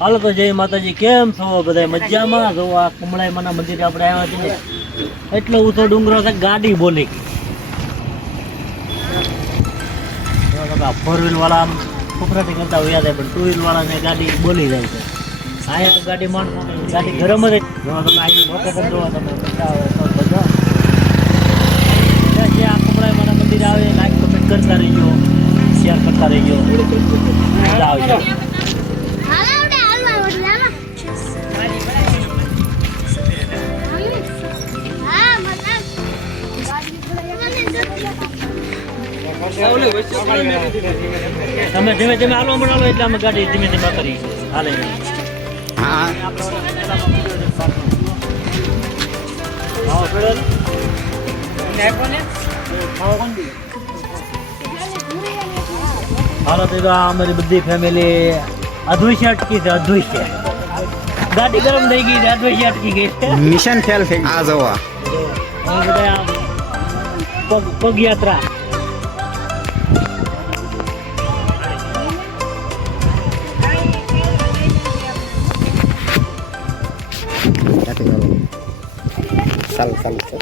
હાલો તો જય માતાજી, કેમ છો બધા? મજામાં? જો આ કમળાઈ માના મંદિરે આપણે આવ્યા છીએ. એટલો ઊંચો ડુંગરો છે, ગાડી બોલી ફોર વ્હીલ વાળા આમ ફોકરાટી કરતા હોય જાય, પણ ટુ વ્હીલ વાળાને ગાડી બોલી જાય છે. અહીંયા તો ગાડી માણસો ગાડી ગરમ જ જોવા. તમે અહીં લોકેશન જોવા, તમે બધા જે આ કમળાઈ માના મંદિરે આવે, લાઈક કમેન્ટ કરતા રહીજો, શેર કરતા રહીજો. મજા આવશે. તમે ધીમે ધીમે હાલવા મળો એટલે અમે ગાડી ધીમે ધીમે કરી હાલે. હાલો તો અમારી બધી ફેમિલી અધ્વૈસે અટકી છે. અધ્વૈસે ગાડી ગરમ થઈ ગઈ છે, અધ્વૈસે અટકી ગઈ છે. મિશન ફેલ થઈ આ જવા પગયાત્રા. ચાલો ચાલો.